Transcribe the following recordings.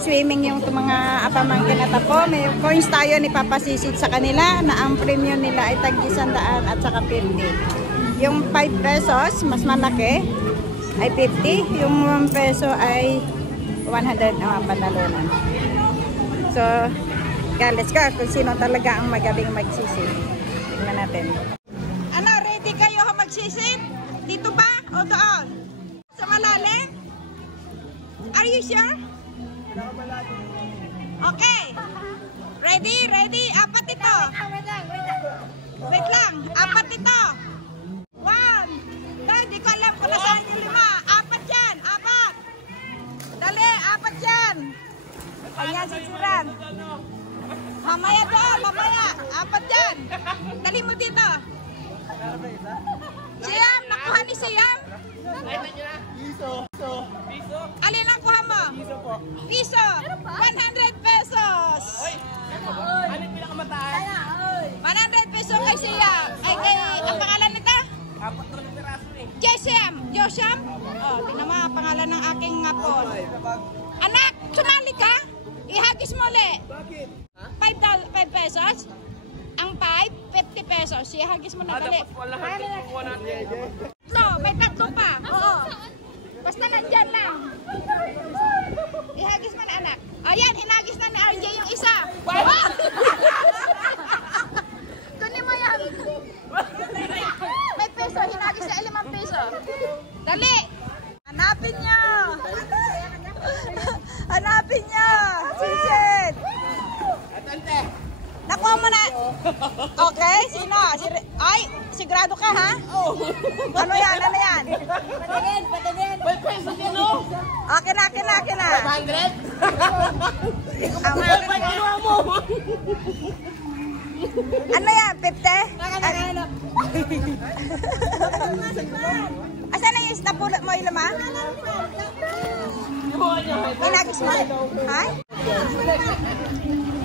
Mag-swimming yung mga apamangkin at apo. May coins tayo ni papasisid sa kanila na ang premium nila ay tag-100 at saka 50. Yung 5 pesos, mas malaki, ay 50. Yung 1 peso ay 100 ang panalunan. So, yeah, let's go. Kung sino talaga ang magabing magsisid. Tingnan natin. Ano, ready kayo magsisid? Dito ba o doon? Sa malalim? Are you sure? Okay. Ready? Ready? Apat ito. Wait lang. Apat ito. 1. Di ko alam kung nasaan yung 5. Apat yan. Apat. Dali. Apat yan. Ayan, sisiran. Mamaya doon. Mamaya. Apat yan. Dali mo dito. Siyam. Nakuha ni Siyam. Piso. Alin ang kuha mo? Piso po. Piso. 100 pesos. Ano yung pinakamataas? 100 pesos kay Siyam. Ay, ang pangalan nito? Apat na piraso eh. Josiam. Josiam? Oh, tingnan mo ang pangalan ng aking apon. Anak, sumali ka? Ihagis mo ulit. Bakit? 5 pesos? Ang 5, 50 pesos. Ihagis mo na dali. Dapat wala natin kukuha natin. No, may tatlo pa. Oo. Basta nandyan lang. Ihagis mo na, anak. Ayan, hinagis na ni RJ yung isa. Kunin mo yan. May peso, hinagis na 5 peso. Dali. Hanapin nyo. Hanapin nyo. Sisid. Atante. Nakuha mo na. Okay, sino? Ay, sigurado ka ha? Oo. Ano yan? Ano yan? Patingin. May peso din o. Akin na. 500? Ang kinuha mo. ano yan? 50? Nakahanap. Asan na yung napulot mo yung 5? Hinagis mo. Hay?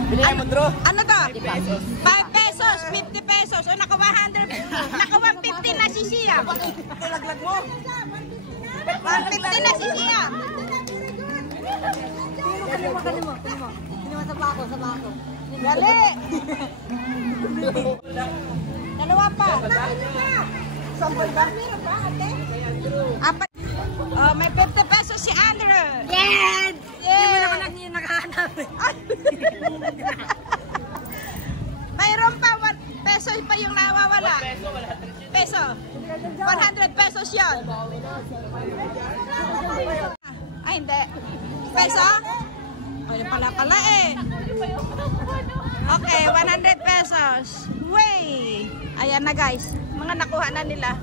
Bilhin mo, Drew. Ano to? 5 pesos, 50 pesos. O naka 100. Naka 150 na si Sia. Tulaglag mo. 150 na si Sia. Kanimo sa bako. Dali. Dalawa pa. Sampol ba? Meron ba, ate? Apat. Oh, may 50 pesos si Andrew. Yes! Hindi mo naman nakahanap. Mayroon pa 1 peso pa yung nawawala. Peso. 100 pesos yun. Ay, hindi. Peso? Ay, pala eh. Okay, 100 pesos. Way! Ayan na guys. Mga nakuha na nila.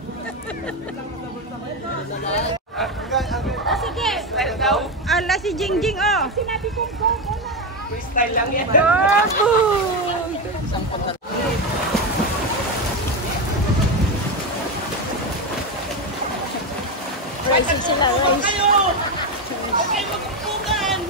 Sige. Style daw. Ala si Jingjing oh. Sinabi kong go na. Freestyle lang yan. Gogo! Racing sila, race. Kayo! Okay, magpupukan!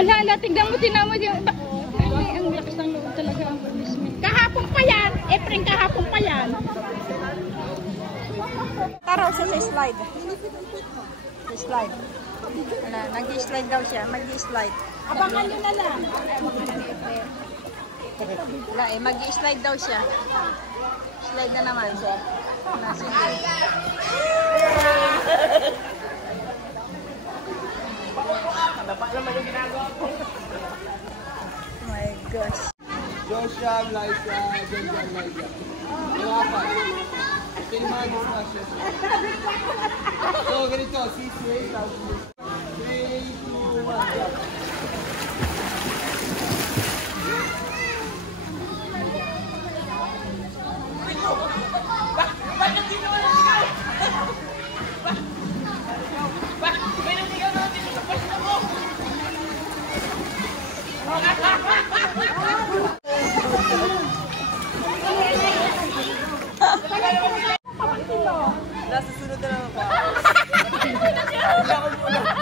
Ala, tignan mo, yung... Ay, ang lakas ng loob talaga ang policeman. Kahapon pa yan! Efren, kahapon pa yan! Tara siya sa slide. Sa slide. Nag-slide daw siya. Mag-slide. Abangan nyo na lang. Wala eh, mag-slide daw siya. Slide na naman siya. Sige. Oh my gosh. Joshua, Liza, Joshua, Liza. Wala Pinman mo na siya. So, ganito. C-Sway, tapos 3, 2, 1. Bakit di naman naligaw? May naligaw na natin sa pwesto mo! Nasa sunod na lang ako. Hindi ako muna.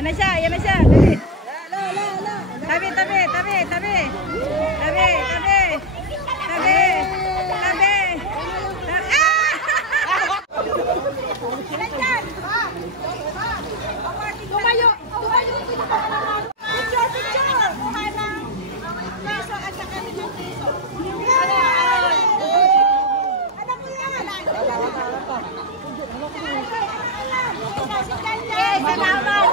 Ayan na siya, ayan na siya. Dali. Tabi, tabi, tabi, tabi. Tabi, tabi. Tabi, tabi. Ah! Ilan dyan? Tumayo. Tumayo. Picture, picture. Kuha ng peso at saka limang peso. Alam mo yan. Yes, salamat.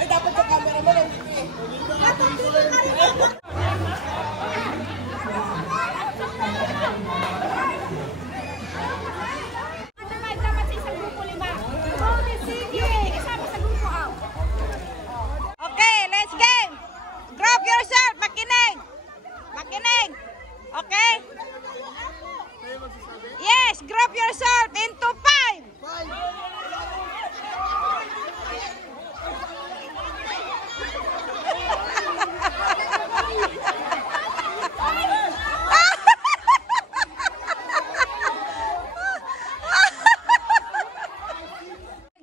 Ay, dapat sa camera mo lang. Okay, let's game. Group yourself, makinig. Makinig. Okay? Yes, group yourself into 5.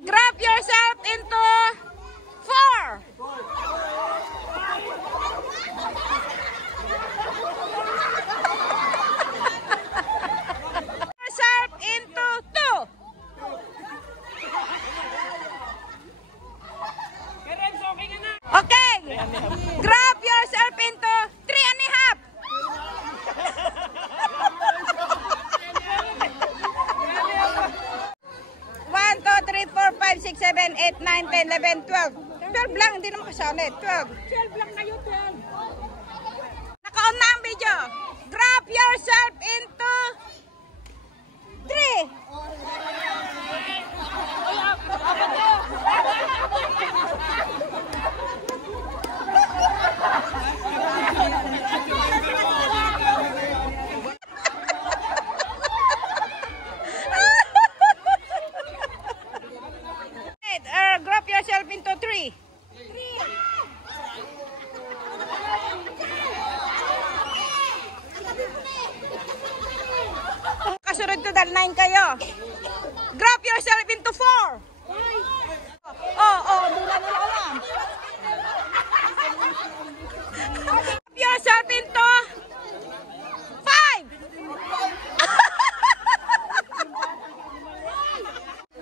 Group yourself into 4. Yourself into 2. Okay. Group yourself into 3.5. 1, 2, 3, 4, 5, 6, 7, 8, 9, 10, 11, 12. 12 lang, hindi naman kasali. 12. 12 lang kayo, 12. Naka-on na ang video. Group yourself into 3. Group yourself into 3. Kasunod to dahil 9 kayo. Group yourself into 4. Doon na nila alam. Group yourself into 5.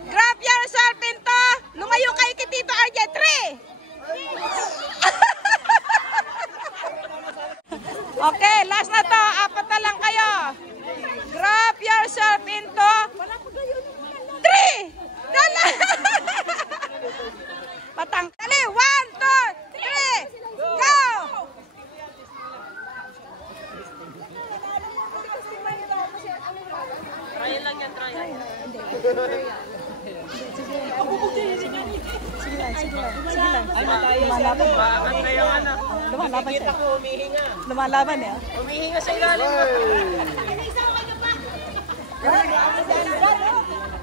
Group yourself into, lumayo kayo kay Tito RJ, 3. Okay, last na to. 4 na lang kayo. Group yourself into 3. Dala. Patang. Dali. 1, 2, 3. Go. Trial lang yan, trial. Sige lang. Lumalaban. Bakit na yung anak? Lumalaban siya. Kita ko, humihinga. Lumalaban eh. Humihinga sa ilalim.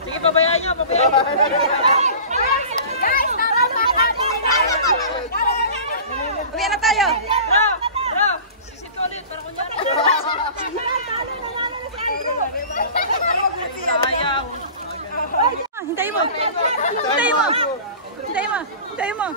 Sige, pabayaan nyo, pabayaan nyo. Uwi na tayo. Bro, bro, sisit ulit, para kunyari. Sayang. Hintayin mo. Hintayin mo. Hintayin mo. Hintayin mo.